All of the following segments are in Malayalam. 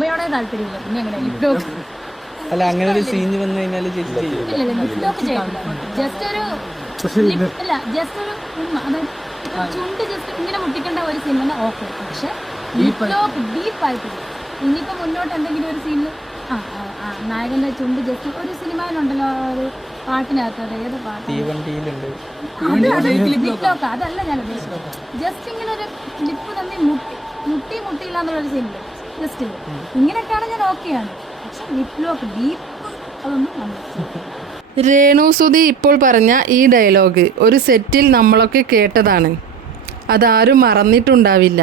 ഉമ്മയോടെ താല്പര്യമില്ല. പിന്നെ എങ്ങനെ? അല്ല അങ്ങനെ ഒരു സീൻ വന്നു കഴിഞ്ഞാൽ ചേച്ചി ഇല്ല ഇല്ല ലിപ് ജസ്റ്റ് ഒരു lip- ഇല്ല ജസ്റ്റ് ഒരു ഉമ്മ. അതായത് ഇപ്പൊ ചുണ്ട് ജസ്റ്റ് ഇങ്ങനെ മുട്ടിക്കേണ്ട ഒരു സീൻ വന്നാൽ ഓക്കെ പക്ഷെ ലിപ്ലോക്ക് ഡീപ്പ് ആയിട്ട് ഇനിയിപ്പോ മുന്നോട്ട് എന്തെങ്കിലും ഒരു സീനിൽ ആ ആ, ആ നായകന്റെ ചുണ്ട് ജസ്റ്റ് ഒരു സിനിമയിലുണ്ടല്ലോ ആ ഒരു പാട്ടിനകത്ത് അത് ഏത് പാട്ടാണ് തീവണ്ടിയിലുണ്ട്. അത് അത് ലോക്ക് അതല്ല ഞാൻ ഉദ്ദേശിച്ചത്. ജസ്റ്റ് ഇങ്ങനെ ഒരു ലിപ്പ് തമ്മിൽ മുട്ടി മുട്ടി മുട്ടിയില്ല എന്നുള്ളൊരു സീനിൽ ജസ്റ്റ് ഇങ്ങനെയൊക്കെയാണ് ഞാൻ ഓക്കെയാണ് പക്ഷെ ലിപ് ലോക്ക് ഡീപ്പ് അതൊന്നും നമ്മൾ രേണുസുതി ഇപ്പോൾ പറഞ്ഞ ഈ ഡയലോഗ് ഒരു സെറ്റിൽ നമ്മളൊക്കെ കേട്ടതാണ്. അതാരും മറന്നിട്ടുണ്ടാവില്ല.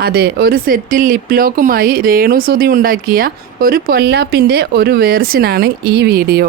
അതെ ഒരു സെറ്റിൽ ലിപ്ലോക്കുമായി രേണുസുതി ഉണ്ടാക്കിയ ഒരു പൊല്ലാപ്പിന്റെ ഒരു വേർഷനാണ് ഈ വീഡിയോ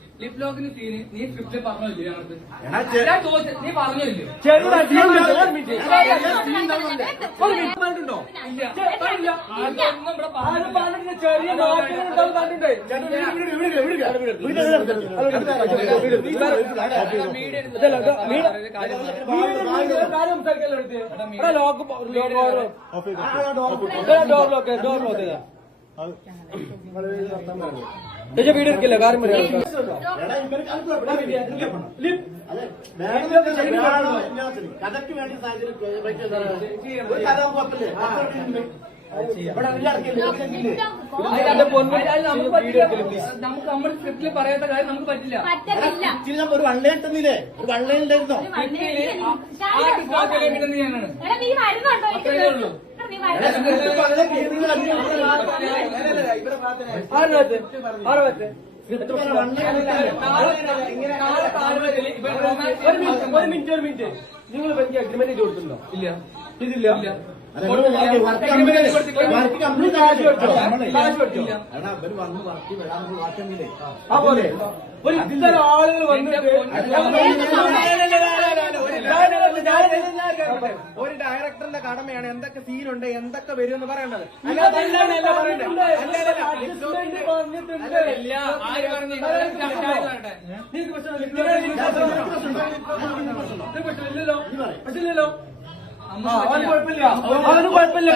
ലിപ് ലോക്കിന് സീന് നീ ഡോർ പറഞ്ഞില്ലേ ഞങ്ങൾക്ക് ഞാൻ ചോദിച്ചു നീ പറഞ്ഞില്ലേ പറഞ്ഞിട്ടുണ്ടോ ഇല്ല പറഞ്ഞില്ല. അതൊന്നും ഇവിടെ കഥയ്ക്ക് വേണ്ടി സാഹചര്യം നമുക്ക് പറ്റില്ല നമുക്ക് നമ്മുടെ സ്ക്രിപ്റ്റിൽ പറയാത്ത കാര്യം നമുക്ക് പറ്റില്ല പറ്റത്തില്ല ഒരു വൺലൈൻ തന്നില്ലേ ഒരു വൺലൈൻ ഉണ്ടായിരുന്നോ നീ വരുന്നുണ്ടോ അത്രയേ ഉള്ളൂ. എടാ, നീ വരുന്നുണ്ടോ? ഒരു മിനിറ്റ് ഒരു മിനിറ്റ് നിങ്ങൾ എനിക്ക് അഗ്രിമെന്റ് ചെയ്ത് ഇല്ല ഇതില്ല ഒരു ആളുകൾ ഒരു ഡയറക്ടറിന്റെ കടമയാണ് എന്തൊക്കെ സീനുണ്ട് എന്തൊക്കെ വരും എന്ന് പറയേണ്ടത് അവന് കുഴപ്പമില്ല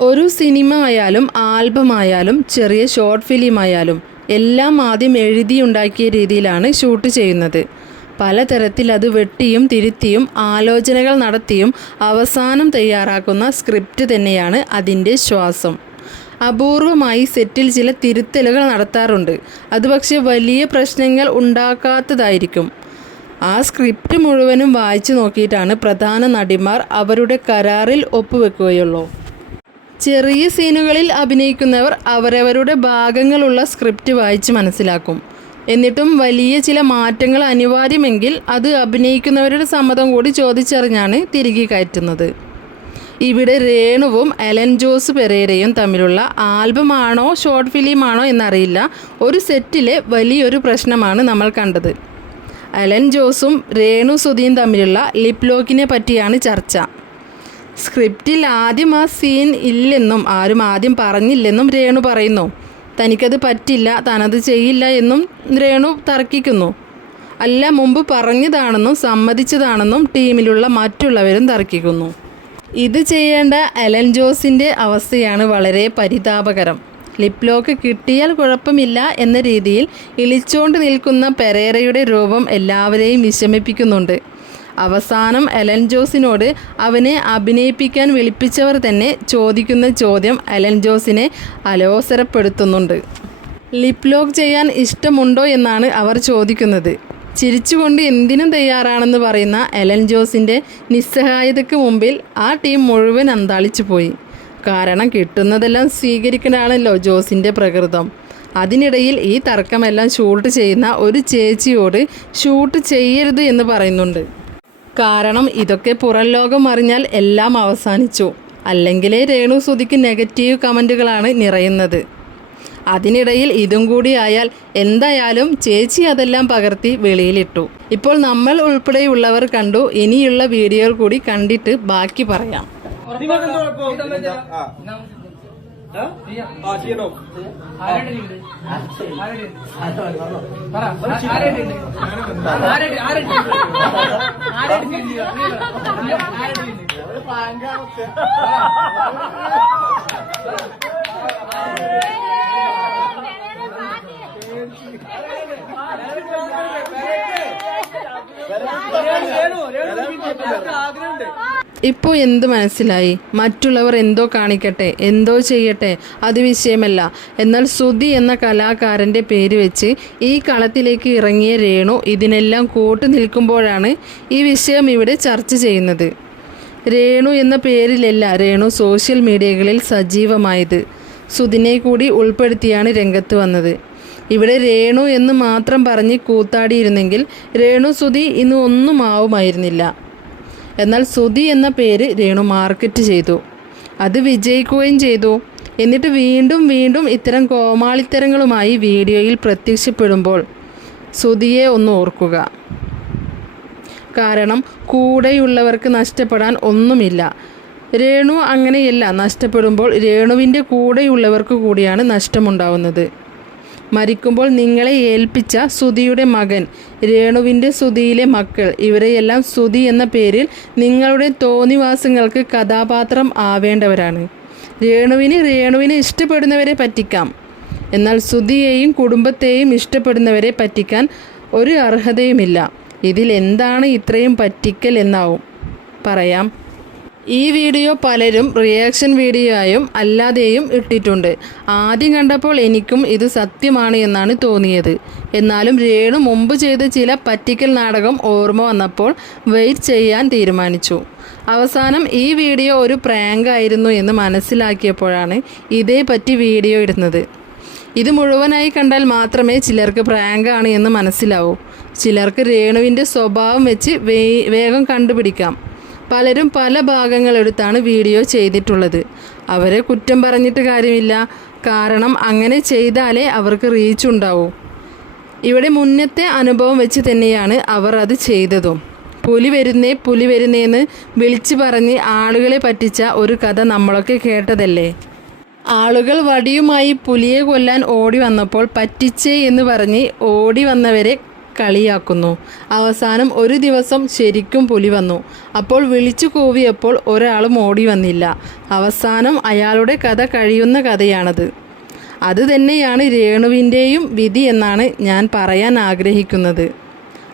ഒരു സിനിമ ആയാലും ആൽബം ആയാലും ചെറിയ ഷോർട്ട് ഫിലിം ആയാലും എല്ലാം ആദ്യം എഴുതിയുണ്ടാക്കിയ രീതിയിലാണ് ഷൂട്ട് ചെയ്യുന്നത്. പലതരത്തിൽ അത് വെട്ടിയും തിരുത്തിയും ആലോചനകൾ നടത്തിയും അവസാനം തയ്യാറാക്കുന്ന സ്ക്രിപ്റ്റ് തന്നെയാണ് അതിന്റെ ശ്വാസം. അപൂർവമായി സെറ്റിൽ ചില തിരുത്തലുകൾ നടത്താറുണ്ട്. അത് പക്ഷേ വലിയ പ്രശ്നങ്ങൾ ഉണ്ടാക്കാത്തതായിരിക്കും. ആ സ്ക്രിപ്റ്റ് മുഴുവനും വായിച്ചു നോക്കിയിട്ടാണ് പ്രധാന നടിമാർ അവരുടെ കരാറിൽ ഒപ്പുവെക്കുകയുള്ളൂ. ചെറിയ സീനുകളിൽ അഭിനയിക്കുന്നവർ അവരവരുടെ ഭാഗങ്ങളുള്ള സ്ക്രിപ്റ്റ് വായിച്ച് മനസ്സിലാക്കും. എന്നിട്ടും വലിയ ചില മാറ്റങ്ങൾ അനിവാര്യമെങ്കിൽ അത് അഭിനയിക്കുന്നവരുടെ സമ്മതം കൂടി ചോദിച്ചറിഞ്ഞാണ് തിരികെ കയറ്റുന്നത്. ഇവിടെ രേണുവും എലൻ ജോസ് പെരേരയും തമ്മിലുള്ള ആൽബമാണോ ഷോർട്ട് ഫിലിമാണോ എന്നറിയില്ല. ഒരു സെറ്റിലെ വലിയൊരു പ്രശ്നമാണ് നമ്മൾ കണ്ടത്. അലൻ ജോസും രേണു സുധിയും തമ്മിലുള്ള ലിപ് ലോക്കിനെ പറ്റിയാണ് ചർച്ച. സ്ക്രിപ്റ്റിൽ ആദ്യം ആ സീൻ ഇല്ലെന്നും ആരും ആദ്യം പറഞ്ഞില്ലെന്നും രേണു പറയുന്നു. തനിക്കത് പറ്റില്ല താനത് ചെയ്യില്ല എന്നും രേണു തർക്കിക്കുന്നു. അല്ല മുമ്പ് പറഞ്ഞതാണെന്നും സമ്മതിച്ചതാണെന്നും ടീമിലുള്ള മറ്റുള്ളവരും തർക്കിക്കുന്നു. ഇത് ചെയ്യേണ്ട അലൻ ജോസിന്റെ അവസ്ഥയാണ് വളരെ പരിതാപകരം. ലിപ്ലോക്ക് കിട്ടിയാൽ കുഴപ്പമില്ല എന്ന രീതിയിൽ ഇളിച്ചോണ്ട് നിൽക്കുന്ന പെരേറയുടെ രൂപം എല്ലാവരെയും വിഷമിപ്പിക്കുന്നുണ്ട്. അവസാനം എലൻ ജോസിനോട് അവനെ അഭിനയിപ്പിക്കാൻ വിളിപ്പിച്ചവർ തന്നെ ചോദിക്കുന്ന ചോദ്യം എലൻ ജോസിനെ അലോസരപ്പെടുത്തുന്നുണ്ട്. ലിപ് ലോക്ക് ചെയ്യാൻ ഇഷ്ടമുണ്ടോ എന്നാണ് അവർ ചോദിക്കുന്നത്. ചിരിച്ചുകൊണ്ട് എന്തിനും തയ്യാറാണെന്ന് പറയുന്ന എലൻ ജോസിന്റെ നിസ്സഹായതയ്ക്ക് മുമ്പിൽ ആ ടീം മുഴുവൻ അന്താളിച്ചു പോയി. കാരണം കിട്ടുന്നതെല്ലാം സ്വീകരിക്കലാണല്ലോ ജോസിന്റെ പ്രകൃതം. അതിനിടയിൽ ഈ തർക്കമെല്ലാം ഷൂട്ട് ചെയ്യുന്ന ഒരു ചേച്ചിയോട് ഷൂട്ട് ചെയ്യരുത് എന്ന് പറയുന്നുണ്ട്. കാരണം ഇതൊക്കെ പുറം ലോകം അറിഞ്ഞാൽ എല്ലാം അവസാനിച്ചു. അല്ലെങ്കിലേ രേണു സുധിക്ക് നെഗറ്റീവ് കമന്റുകളാണ് നിറയുന്നത്. അതിനിടയിൽ ഇതും കൂടി ആയാൽ എന്തായാലും ചേച്ചി അതെല്ലാം പകർത്തി വെളിയിലിട്ടു. ഇപ്പോൾ നമ്മൾ ഉൾപ്പെടെയുള്ളവർ കണ്ടു ഇനിയുള്ള വീഡിയോകൾ കൂടി കണ്ടിട്ട് ബാക്കി പറയാം. ആഗ്രഹമുണ്ട് ഇപ്പോൾ എന്ത് മനസ്സിലായി? മറ്റുള്ളവർ എന്തോ കാണിക്കട്ടെ എന്തോ ചെയ്യട്ടെ അത് വിഷയമല്ല. എന്നാൽ സുധി എന്ന കലാകാരന്റെ പേര് വെച്ച് ഈ കളത്തിലേക്ക് ഇറങ്ങിയ രേണു ഇതിനെല്ലാം കൂട്ടു നിൽക്കുമ്പോഴാണ് ഈ വിഷയം ഇവിടെ ചർച്ച ചെയ്യുന്നത്. രേണു എന്ന പേരിലല്ല രേണു സോഷ്യൽ മീഡിയകളിൽ സജീവമായത്. സുധിനെ കൂടി ഉൾപ്പെടുത്തിയാണ് രംഗത്ത് വന്നത്. ഇവിടെ രേണു എന്ന് മാത്രം പറഞ്ഞ് കൂത്താടിയിരുന്നെങ്കിൽ രേണു സുധി ഇന്ന് ഒന്നും ആവുമായിരുന്നില്ല. എന്നാൽ സുധി എന്ന പേര് രേണു മാർക്കറ്റ് ചെയ്തു. അത് വിജയിക്കുകയും ചെയ്തു. എന്നിട്ട് വീണ്ടും വീണ്ടും ഇത്തരം കോമാളിത്തരങ്ങളുമായി വീഡിയോയിൽ പ്രത്യക്ഷപ്പെടുമ്പോൾ സുധിയെ ഒന്ന് ഓർക്കുക. കാരണം കൂടെയുള്ളവർക്ക് നഷ്ടപ്പെടാൻ ഒന്നുമില്ല. രേണു അങ്ങനെയല്ല. നഷ്ടപ്പെടുമ്പോൾ രേണുവിന്റെ കൂടെയുള്ളവർക്ക് കൂടിയാണ് നഷ്ടമുണ്ടാവുന്നത്. മരിക്കുമ്പോൾ നിങ്ങളെ ഏൽപ്പിച്ച സുതിയുടെ മകൻ രേണുവിന്റെ സുതിയിലെ മക്കൾ. ഇവരെയെല്ലാം സുതി എന്ന പേരിൽ നിങ്ങളുടെ തോന്നിവാസങ്ങൾക്ക് കഥാപാത്രം ആവേണ്ടവരാണ്. രേണുവിന് രേണുവിനെ ഇഷ്ടപ്പെടുന്നവരെ പറ്റിക്കാം. എന്നാൽ സുതിയെയും കുടുംബത്തെയും ഇഷ്ടപ്പെടുന്നവരെ പറ്റിക്കാൻ ഒരു അർഹതയുമില്ല. ഇതിൽ എന്താണ് ഇത്രയും പറ്റിക്കൽ എന്നാവും. പറയാം. ഈ വീഡിയോ പലരും റിയാക്ഷൻ വീഡിയോ ആയും അല്ലാതെയും ഇട്ടിട്ടുണ്ട്. ആദ്യം കണ്ടപ്പോൾ എനിക്കും ഇത് സത്യമാണ് എന്നാണ് തോന്നിയത്. എന്നാലും രേണു മുമ്പ് ചെയ്ത ചില പറ്റിക്കൽ നാടകം ഓർമ്മ വന്നപ്പോൾ വെയിറ്റ് ചെയ്യാൻ തീരുമാനിച്ചു. അവസാനം ഈ വീഡിയോ ഒരു പ്രാങ്ക് ആയിരുന്നു എന്ന് മനസ്സിലാക്കിയപ്പോഴാണ് ഇതേപ്പറ്റി വീഡിയോ ഇടുന്നത്. ഇത് മുഴുവനായി കണ്ടാൽ മാത്രമേ ചിലർക്ക് പ്രാങ്കാണ് എന്ന് മനസ്സിലാവൂ. ചിലർക്ക് രേണുവിന്റെ സ്വഭാവം വെച്ച് വേഗം കണ്ടുപിടിക്കാം. പലരും പല ഭാഗങ്ങളെടുത്താണ് വീഡിയോ ചെയ്തിട്ടുള്ളത്. അവരെ കുറ്റം പറഞ്ഞിട്ട് കാര്യമില്ല. കാരണം അങ്ങനെ ചെയ്താലേ അവർക്ക് റീച്ച് ഉണ്ടാവൂ. ഇവിടെ മുന്നത്തെ അനുഭവം വെച്ച് തന്നെയാണ് അവർ അത് ചെയ്തതും. പുലി വരുന്നേ പുലി വരുന്നേന്ന് വിളിച്ചു പറഞ്ഞ് ആളുകളെ പറ്റിച്ച ഒരു കഥ നമ്മളൊക്കെ കേട്ടതല്ലേ? ആളുകൾ വടിയുമായി പുലിയെ കൊല്ലാൻ ഓടി വന്നപ്പോൾ പറ്റിച്ചേ എന്ന് പറഞ്ഞ് ഓടി വന്നവരെ കളിയാക്കുന്നു. അവസാനം ഒരു ദിവസം ശരിക്കും പുലി വന്നു. അപ്പോൾ വിളിച്ചു കൂവിയപ്പോൾ ഒരാളും ഓടി വന്നില്ല. അവസാനം അയാളുടെ കഥ കഴിയുന്ന കഥയാണത്. അത് തന്നെയാണ് രേണുവിന്റെയും വിധി എന്നാണ് ഞാൻ പറയാൻ ആഗ്രഹിക്കുന്നത്.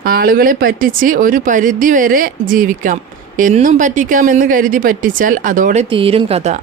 ആളുകളെ പറ്റിച്ച് ഒരു പരിധി വരെ ജീവിക്കാം. എന്നും പറ്റിക്കാമെന്ന് കരുതി പറ്റിച്ചാൽ അതോടെ തീരും കഥ.